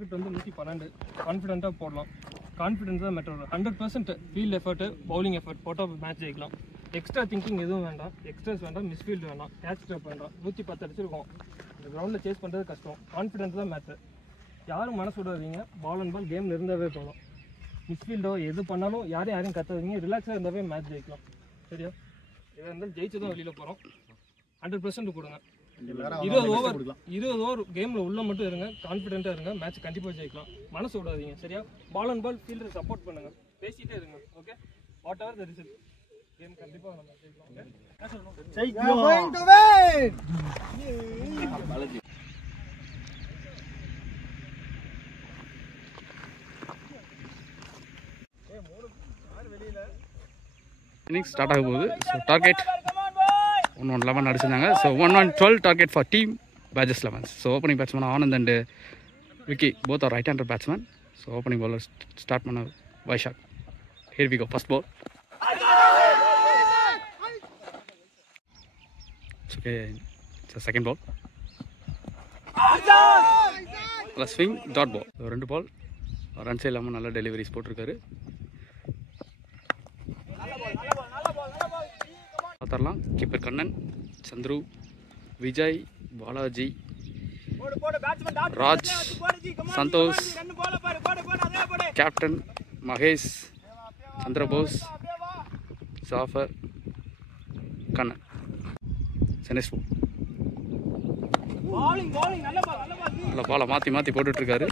Target வந்து 112 கான்ஃபிடென்ட்டாக போடலாம். கான்ஃபிடென்ஸ் தான் matter. 100% field effort, bowling effort போட்டால் மேட்ச் ஜெயிக்கலாம். எக்ஸ்ட்ரா திங்கிங் எதுவும் வேண்டாம், எக்ஸ்ட்ராஸ் வேண்டாம், மிஸ்ஃபீல்டு வேண்டாம், கேட்ச் ட்ராப் வேண்டாம். 110 அடிச்சிருக்கோம். இந்த கிரவுண்டில் சேஸ் பண்ணுறது கஷ்டம். கான்ஃபிடென்ஸ் தான் மேட்டர். யாரும் மனசு விடாதீங்க. பால் அண்ட் பால் கேமில் இருந்தாவே போதும். மிஸ்ஃபீல்டோ எது பண்ணாலும் யாரையும் கத்தாதீங்க. ரிலாக்ஸாக இருந்தாவே மேட்ச் ஜெயிக்கலாம். சரியா? இதை இருந்தாலும் ஜெயிச்சு தான் வெளியில் போகிறோம். 100% கொடுங்க. 20 ஓவர் கேமில் உள்ள மட்டும் இருங்க. கான்ஃபிடென்ட்டாக இருங்க. மேட்ச் கண்டிப்பாக ஜெயிக்கலாம். மனசு விடாதீங்க. சரியா? பால் அண்ட் பால் ஃபீல்டரை சப்போர்ட் பண்ணுங்கள். பேசிகிட்டே இருங்க. Okay, whatever the result, game கண்டிப்பாக நம்ம ஜெயிக்கலாம். இன்னிங்ஸ் ஸ்டார்ட் ஆக போகுது. ஸோ டார்கெட் 1-11 அடிச்சிருந்தாங்க. So 1-12 target for team Pages 11. So opening batsman Anand and Vicky both are right hander batsman. So opening bowler start பண்ண Vaishak. Here we go. First ball. Okay, second ball. நல்லா swing, dot ball. So 2 ball ரன்ஸே இல்லாமல் நல்ல deliveries போட்டிருக்காரு. பார்த்துடலாம். Keeper Kannan, Chandru, Vijay, Balaji, Raj, Santosh, captain Mahesh, Chandrabose, Jafar, Kannan. சென்னைஸ் நல்ல பாலை மாற்றி மாற்றி போட்டுட்ருக்காரு.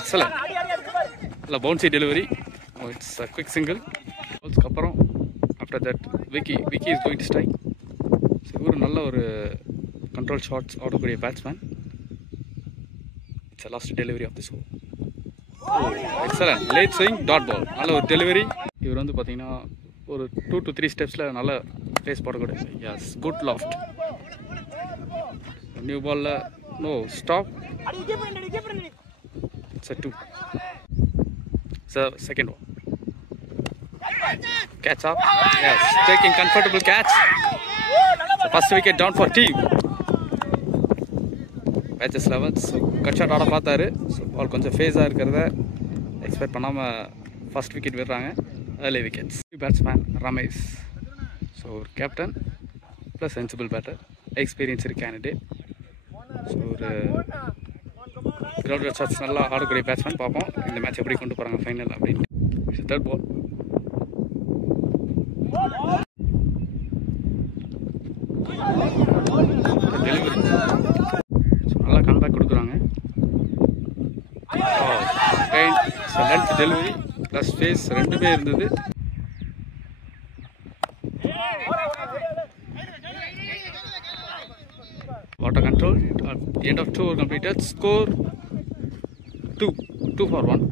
எக்ஸலன்ட். நல்ல bouncy delivery. It's a quick single. அப்புறம் after that Vicky is going to strike. So இவர் நல்ல ஒரு கண்ட்ரோல் ஷாட்ஸ் ஆடக்கூடிய batsman. It's a last delivery of this over. Excellent late swing, dot ball. நல்ல ஒரு டெலிவரி. இவர் வந்து பார்த்தீங்கன்னா ஒரு 2 to 3 ஸ்டெப்ஸில் நல்ல ஃபேஸ் போடக்கூடிய. Yes, good loft. நியூ பாலில் no stop. It's a 2. Second one. Catch up. Yes, taking comfortable catch. So first wicket down for team. Matches 11. So cut shot ஆட பார்த்தாரு. ஸோ பால் கொஞ்சம் ஃபேஸாக இருக்கிறத எக்ஸ்பெக்ட் பண்ணாமல் ஃபர்ஸ்ட் விக்கெட் விடுறாங்க. Early wickets. Batsman Ramesh. So ஒரு captain plus sensible batter, experienced candidate. So ஒரு ground shots நல்லா ஆடக்கூடிய பேட்ஸ்மேன். பார்ப்போம் இந்த மேட்ச் எப்படி கொண்டு போகிறாங்க ஃபைனல் அப்படின்ட்டு. Third ball. டெலிவரி. ஸோ நல்லா கம்பேக் கொடுக்குறாங்க. லென்த் டெலிவரி ப்ளஸ் ஃபேஸ் ரெண்டுமே இருந்தது. Water control. At the end of 2 over completed. Score 2 for 1.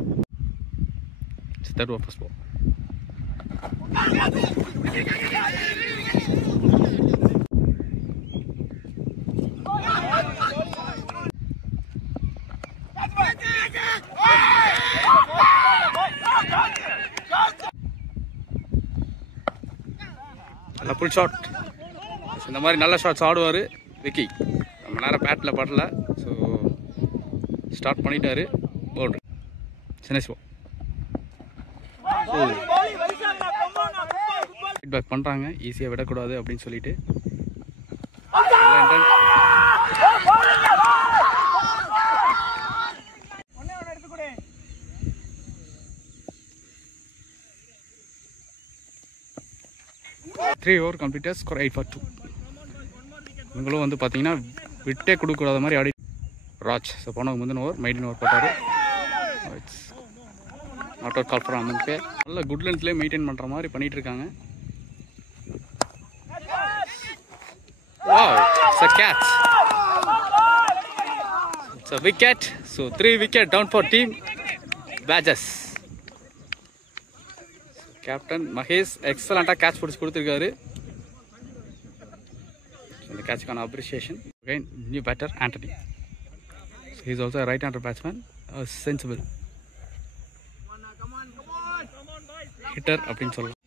It's third over first ball. நல்ல புல் ஷாட். இந்த மாதிரி நல்ல ஷாட்ஸ் ஆடுவார் விக்கி. ரொம்ப நேரம் பேட்டில் படல. ஸோ ஸ்டார்ட் பண்ணிட்டாரு. பவுண்டரி. சென்னைஸ் போ. ஃபீட்பேக் பண்ணுறாங்க ஈஸியாக விடக்கூடாது அப்படின்னு சொல்லிட்டு. Three over completed. Score 8 for 2. இவங்களும் வந்து பார்த்தீங்கன்னா விட்டே கொடுக்கூடாத மாதிரி ஆடி. ராஜ் ஸோ போனவங்க முந்தின ஓவர் மெயின்டைன் ஓவர் போட்டார். It's not out call for amount pay. நல்ல குட் லென்த்லேயே மெயின்டைன் பண்ணுற மாதிரி பண்ணிகிட்டு இருக்காங்க. Wow, it's a catch. It's a wicket. So 3 wicket down for team Pages. Captain Mahesh எக்ஸலண்ட்டாக கேட்ச் பிடிச்சி கொடுத்துருக்காரு. இந்த கேட்சுக்கான appreciation. Again new batter Antony. He is also a right-hander batsman, sensible hitter அப்படின்னு சொல்லலாம்.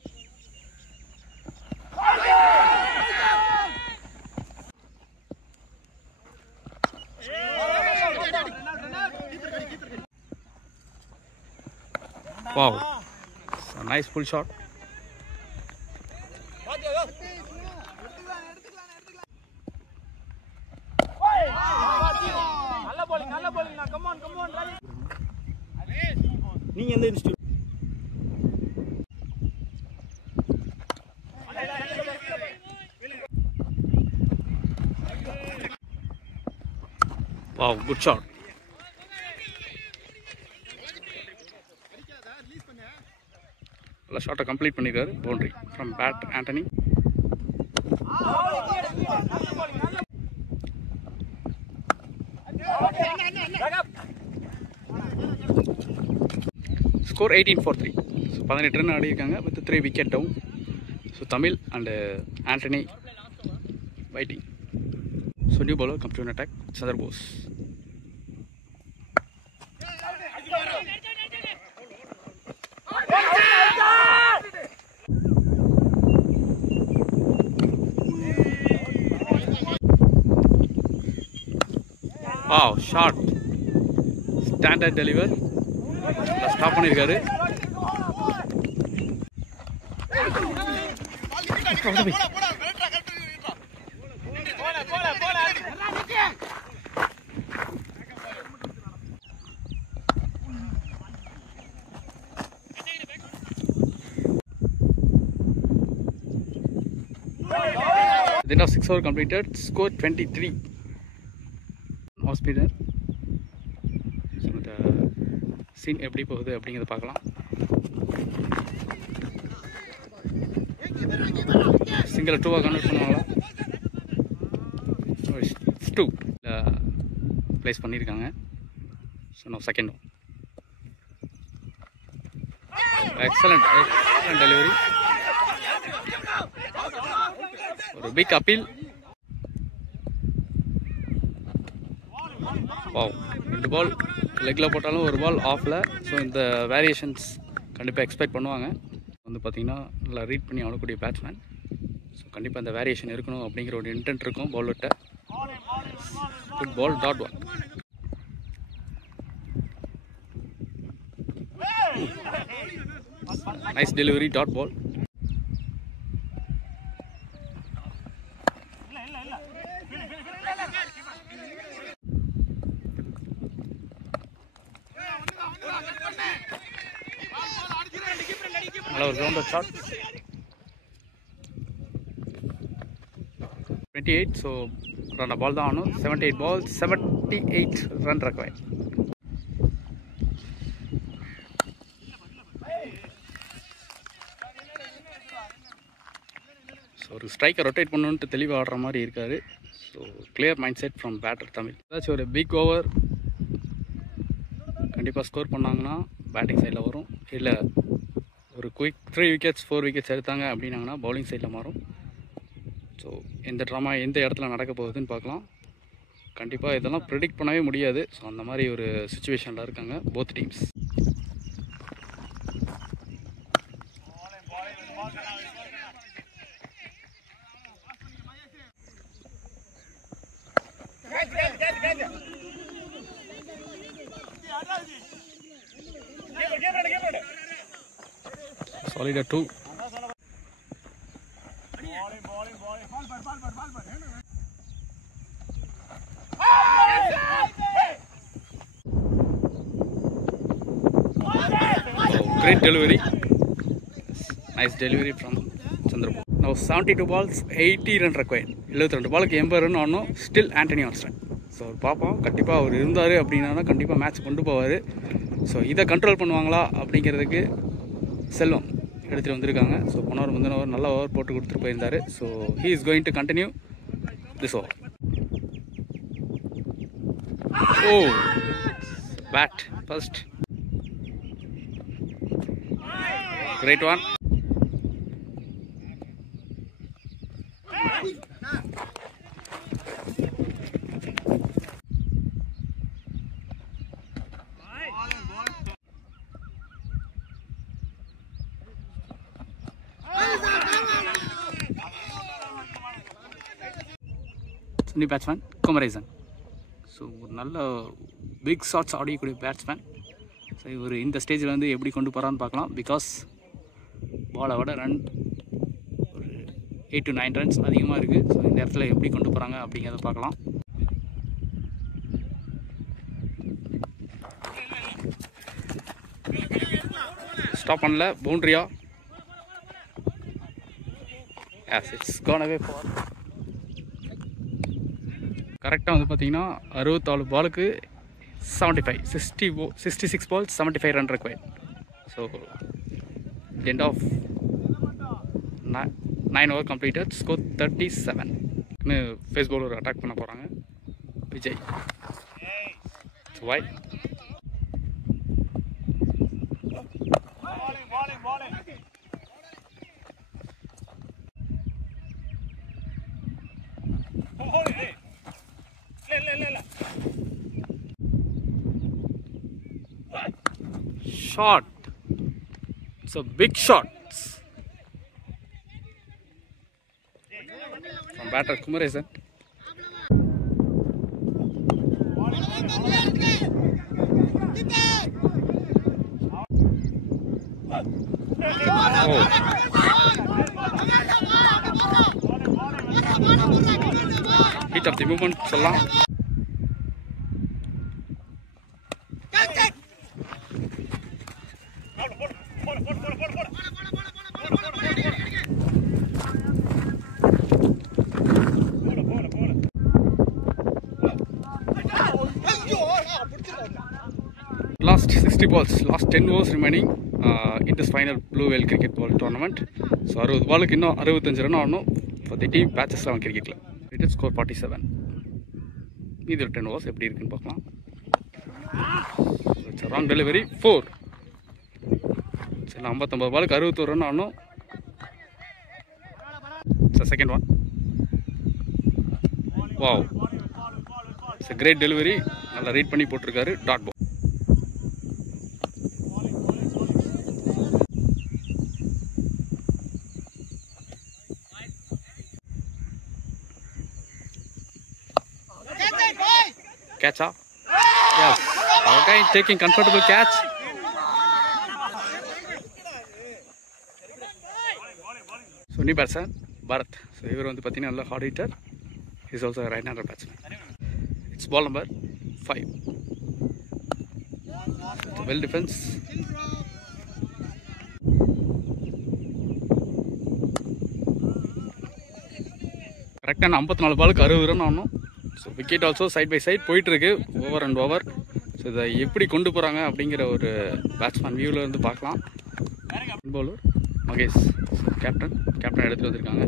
Wow. So nice full shot. நீங்க எந்த institute? Wow, good shot. ஷாட்டை கம்ப்ளீட் பண்ணிருக்காரு. Boundary from bat Antony. Score 18 for 3. So 18 run ஆடிருக்காங்க with 3 wicket down. So Tamil and Antony batting. So new bowler come to an attack. Chandar Bose. Wow, shot. Standard deliver. Stop பண்ணிருக்காரு. The end of 6 over completed. Score 23. Hospital. So இந்த scene எப்படி போகுது அப்படிங்கிறத பார்க்கலாம். Single 2-ஆக convert பண்ணுவாங்களா? Two place பண்ணியிருக்காங்க. So நான் second excellent delivery. ஒரு பிக் அப்பீல். வாவ், 2 பால் லெக்கில் போட்டாலும் ஒரு பால் ஆஃபில். ஸோ இந்த வேரியேஷன்ஸ் கண்டிப்பாக எக்ஸ்பெக்ட் பண்ணுவாங்க. வந்து பார்த்திங்கன்னா நல்லா ரீட் பண்ணி ஆடக்கூடிய பேட்ஸ்மேன். ஸோ கண்டிப்பாக இந்த வேரியேஷன் இருக்கணும் அப்படிங்கிற ஒரு இன்டென்ட் இருக்கும் பவுலர்கிட்ட. Good ball, dot ball. Nice delivery, dot ball. நல்ல ஒரு grounder shot. 28. So run ball தான் ஆகணும். 78 balls, 78 run required. ஸோ ஒரு ஸ்ட்ரைக்கை ரொட்டேட் பண்ணணுன்ட்டு தெளிவாக ஆடுற மாதிரி இருக்காரு. So clear mind set from batter Tamil. ஏதாச்சும் ஒரு பிக் ஓவர் கண்டிப்பாக ஸ்கோர் பண்ணாங்கன்னா பேட்டிங் சைடில் வரும். இல்லை ஒரு குயிக் 3 wickets 4 wickets எடுத்தாங்க அப்படின்னாங்கன்னா பவுலிங் சைடில் மாறும். ஸோ எந்த ட்ராமா எந்த இடத்துல நடக்க போகுதுன்னு பார்க்கலாம். கண்டிப்பாக இதெல்லாம் ப்ரெடிக்ட் பண்ணவே முடியாது. ஸோ அந்த மாதிரி ஒரு சுச்சுவேஷனில் இருக்காங்க both teams. Solid at 2. Great delivery. Nice delivery from Chandrapur. Now 72 balls, 80 run required. 72 பாலுக்கு 80 ரன் ஆடணும். Still Antony on strike. So பார்ப்போம். கண்டிப்பாக அவர் இருந்தார் அப்படின்னா கண்டிப்பாக மேட்ச் கொண்டு போவார். ஸோ இதை கண்ட்ரோல் பண்ணுவாங்களா அப்படிங்கிறதுக்கு செல்வம் எடுத்துகிட்டு வந்திருக்காங்க. ஸோ போனவர் முந்தின ஓவர் நல்ல ஓவர் போட்டு கொடுத்துட்டு போயிருந்தார். So he is going to continue this over. Oh, bat first. Great one. New batsman, Kumaresan. So ஒரு நல்ல பிக் ஷாட்ஸ் ஆடியக்கூடிய பேட்ஸ்மேன். ஸோ இவர் இந்த ஸ்டேஜில் வந்து எப்படி கொண்டு போகிறான்னு பார்க்கலாம். பிகாஸ் பாலை விட ரன் ஒரு 8 to 9 ரன்ஸ் அதிகமாக இருக்குது. ஸோ இந்த இடத்துல எப்படி கொண்டு போகிறாங்க அப்படிங்கிறத பார்க்கலாம். ஸ்டாப் பண்ணல, பவுண்ட்ரியா? Yes, it's gone away four. கரெக்டாக வந்து பார்த்தீங்கன்னா 64 பாலுக்கு 75, 66 balls 75 run required. So end of 9 over completed, score 37. Pace bowler attack பண்ண போகிறாங்க Vijay. Wide. Shot. It's a big shot from batter Kumaresan. Oh. Hit of the movement, Salah. Last 60 balls, last 10 overs remaining in this final Blue Whale Cricket Ball Tournament. So 60 balls இன்னும் 65 run ஆகணும் for the team Patches 11 கிரிக்கெட்ல. It is score 47. இது 10 overs எப்படி இருக்குன்னு பார்க்கலாம். It's a wrong delivery, 4. சரி, 59 பாலுக்கு 61 run ஆகணும். It's the second one. Wow. It's a great delivery. நல்லா ரீட் பண்ணி போட்டிருக்காரு. Dot ball. Catch up. Yes. Okay, taking comfortable catch. So new batsman Bharat. So இவர் வந்து பார்த்தீங்கன்னா நல்ல heart hitter. He is also a right-hander batsman. It's ball number 5. So well defense. கரெக்டான 54 பாலுக்கு 60 run ஆகணும். So wicket also side by side போயிட்டுருக்கு, over and over. So இதை எப்படி கொண்டு போகிறாங்க அப்படிங்கிற ஒரு பேட்ஸ்மேன் வியூவில் இருந்து பார்க்கலாம். பவுலர் மகேஷ் கேப்டன் எடுத்துகிட்டு வந்திருக்காங்க.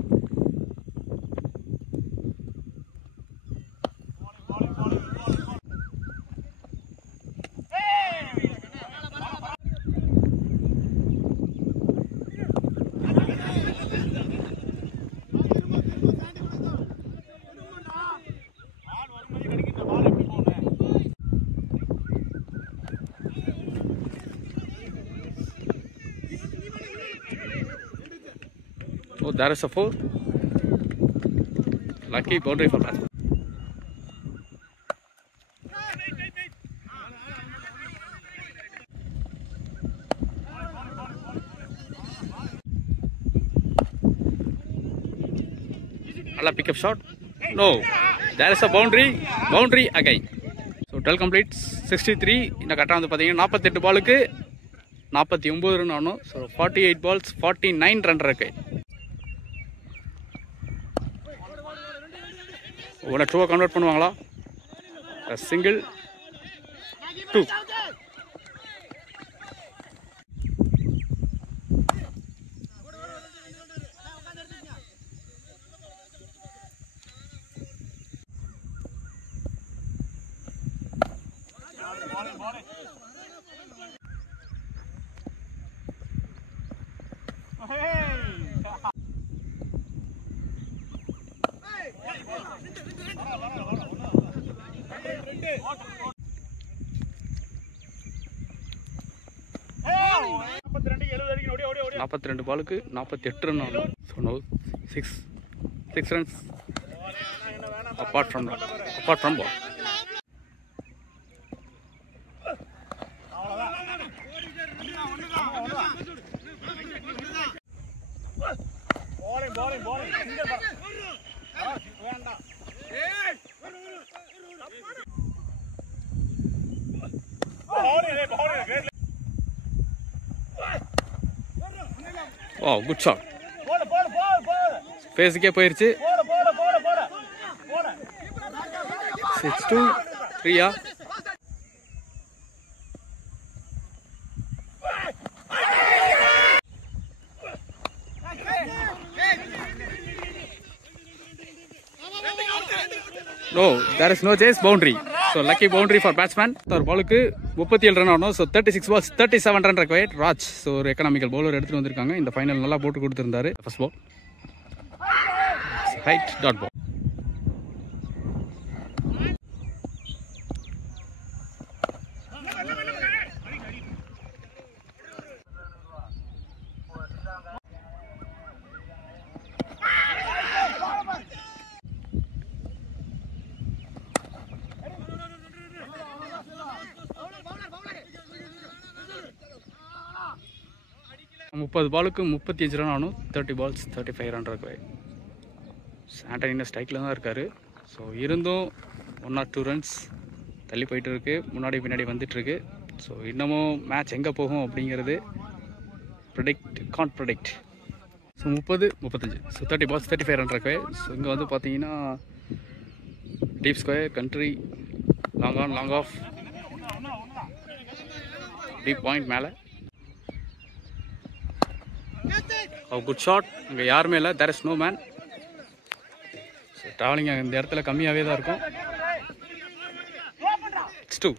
Oh, there is a 4. Lucky boundary for batsman. Alla pick up shot. No, there is a boundary again. So 12 completes 63. இந்த கட்டா வந்து பார்த்தீங்கன்னா 48 பாலுக்கு 49 ரன் ஆகணும். ஸோ 48 balls 49 ரன் இருக்கு. ஒன்று 2 கன்வெர்ட் பண்ணுவாங்களா? சிங்கிள் 2. நாற்பத்தி 42 பாலுக்கு 48 ரன் ஆகணும். So no 6 runs apart from ball. Oh good shot. ஃபேஸுக்கே போயிருச்சு. 6-3. No, there is no chase, boundary. So lucky boundary for batsman. ஒரு பாலுக்கு 37 ரன் ஆடணும். So 36 balls 37 run required. Raj so ஒரு எக்கனாமிக்கல் பவுலர் எடுத்துகிட்டு வந்திருக்காங்க. இந்த ஃபைனல் நல்லா போட்டு கொடுத்துருந்தாரு. First ball height dot ball. முப்பது பாலுக்கு 35 ரன் ஆகணும். 30 balls 35 ரன் required. ஆண்டனி ஸ்ட்ரைக்கில் தான் இருக்கார். ஸோ இருந்தும் 1 or 2 runs தள்ளி போயிட்டு இருக்கு. முன்னாடி பின்னாடி வந்துட்டுருக்கு. ஸோ இன்னமும் மேட்ச் எங்கே போகும் அப்படிங்கிறது can't predict. So 30-35. So 30 balls 35 run required. So இங்கே வந்து பார்த்தீங்கன்னா deep square, country, long on, long off, deep point மேலே. Good shot. அங்கே யாருமே இல்லை. There is no man. So travelling இந்த இடத்துல கம்மியாகவே தான் இருக்கும். 6-2.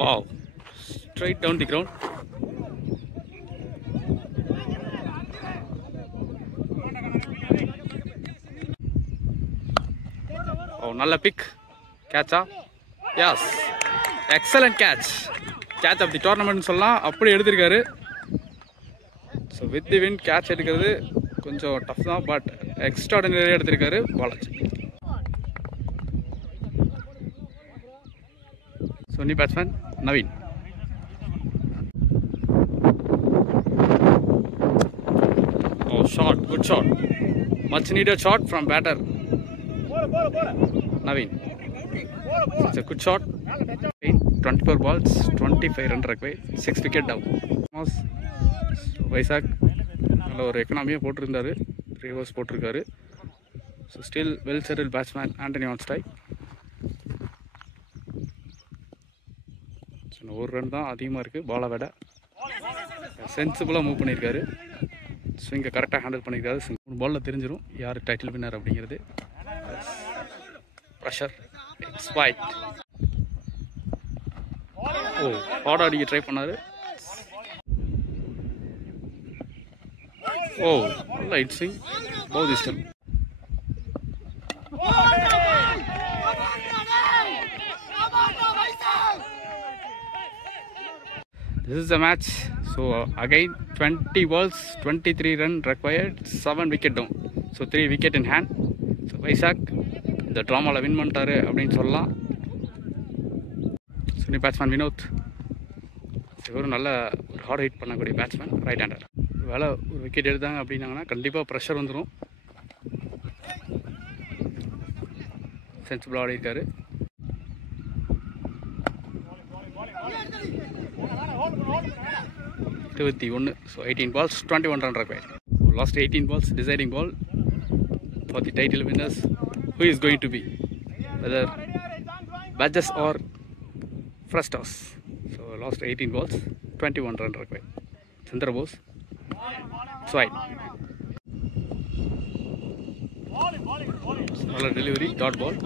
Wow. Straight down the ground. நல்ல பிக். கேட்சா? Yes, excellent catch. Catch of the tournament சொல்லலாம். அப்படி எடுத்திருக்காரு. So with the win catch எடுக்கிறது கொஞ்சம் டஃப் தான். பட் எக்ஸ்ட்ராடனரி எடுத்திருக்காரு Balaji. So new batsman Naveen. Oh shot, good shot. Much needed shot from batter Naveen. It's a good shot. 24 balls 25 run required. 6 wicket down. Vaisakh நல்ல ஒரு எக்கனாமியாக போட்டிருந்தாரு. 3 overs போட்டிருக்காரு. So still well settle batsman Antony on strike. So ஒரு run தான் அதிகமாக இருக்குது பாலை விட. சென்சிபிளாக மூவ் பண்ணியிருக்காரு. ஸ்விங்கை கரெக்டாக ஹேண்டில் பண்ணியிருக்காரு. 3 பாலில் தெரிஞ்சிடும் யார் டைட்டில் வின்னர் அப்படிங்கிறது. Pressure. It's wide. Oh, hard அடிக்க ட்ரை பண்ணாரு. Oh, light swing. Bow this time. This is the match. So again 20 balls 23 run required. 7 wicket down. So 3 wicket in hand. So Vaisak இந்த ட்ராமாவில் win பண்ணிட்டாரு அப்படின்னு சொல்லலாம். Suni batsman Vinod இவரும் நல்ல ஒரு ஹார்ட் ஹிட் பண்ணக்கூடிய பேட்ஸ்மேன், ரைட் ஹேண்டர். வேலை ஒரு விக்கெட் எடுத்தாங்க அப்படின்னாங்கன்னா கண்டிப்பாக ப்ரெஷர் வந்துடும். சென்சிபிளாக ஆடி இருக்காரு. So 18 balls 21 run required. Last 18 balls deciding ball for the title winners. Who is going to be, whether Badges or Frustos. So last 18 balls 21 run required. Chandra Bose side. Solid delivery, dot ball.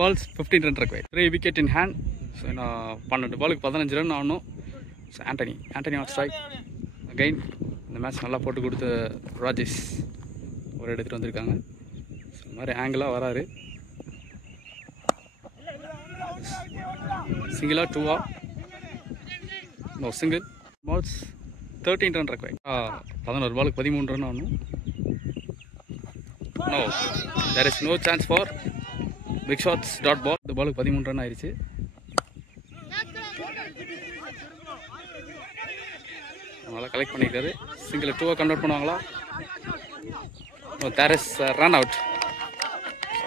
balls 15 run required. 3 wicket in hand. So நான் 12 பாலுக்கு 15 run ஆகணும். So Antony on strike. Again இந்த match நல்லா போட்டு கொடுத்த ராஜேஷ் ஒரு எடுத்துகிட்டு வந்திருக்காங்க. ஸோ இந்த மாதிரி ஆங்கிளாக வராரு. சிங்கிளா 2-ஆ? No single. Balls 13 run required. 11 பாலுக்கு 13 ரன் ஆகணும். No, there is no chance for big shots. Dot ball. The ball 13 run ஆயிருச்சு. நல்லா கலெக்ட் பண்ணிருக்காரு. சிங்கிள் 2-ஆ கன்வெர்ட் பண்ணுவாங்களா? No, there is a run out.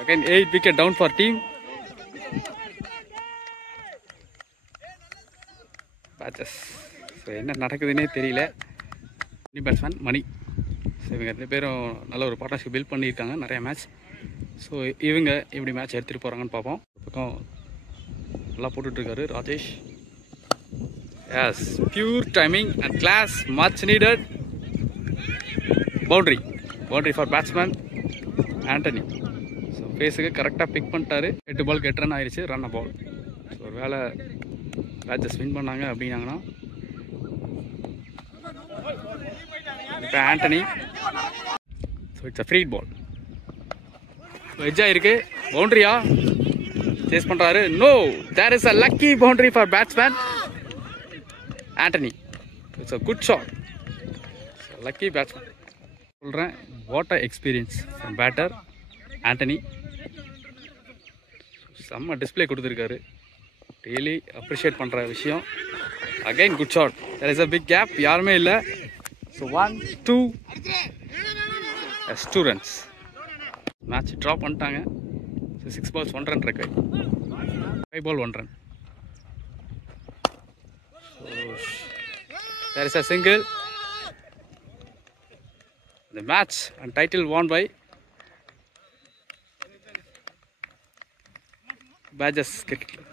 Again 8 wicket down for team. Batches. So என்ன நடக்குதுன்னே தெரியல. Batsman மணி. So இவங்க 2 பேரும் நல்ல ஒரு பார்ட்னர்ஷிப் பில்ட் பண்ணியிருக்காங்க நிறைய மேட்ச். ஸோ இவங்க எப்படி மேட்ச் எடுத்துகிட்டு போகிறாங்கன்னு பார்ப்போம். பக்கம் நல்லா போட்டுட்ருக்காரு Rajesh. Yes, pure timing and class, much needed. Boundary for batsman Antony. So ஃபேஸுக்கு கரெக்டாக பிக் பண்ணிட்டாரு. 8 பாலுக்கு 8 ரன் ஆயிடுச்சு. ரன் பால். ஸோ ஒரு வேளை மேட்சஸ் வின் பண்ணாங்க அப்படின்னாங்கன்னா இப்போ Antony. So it's a free ball. வெஜ்ஜாக இருக்குது. பவுண்ட்ரியா சேஸ் பண்ணுறாரு. No, there is a lucky boundary for batsman Antony. It's a good shot. Lucky batsman சொல்கிறேன். What a experience from batter Antony. செம்ம டிஸ்பிளே கொடுத்துருக்காரு. ரியலி அப்ரிஷியேட் பண்ணுற விஷயம். Again good shot. There is a big gap. யாருமே இல்லை. So 1, 2 2 runs. Match draw பண்ணிட்டாங்க. So 6 balls 1 run இருக்கு. 5 ball 1 run. There is a single. The match and title won by Badges Cricket Club.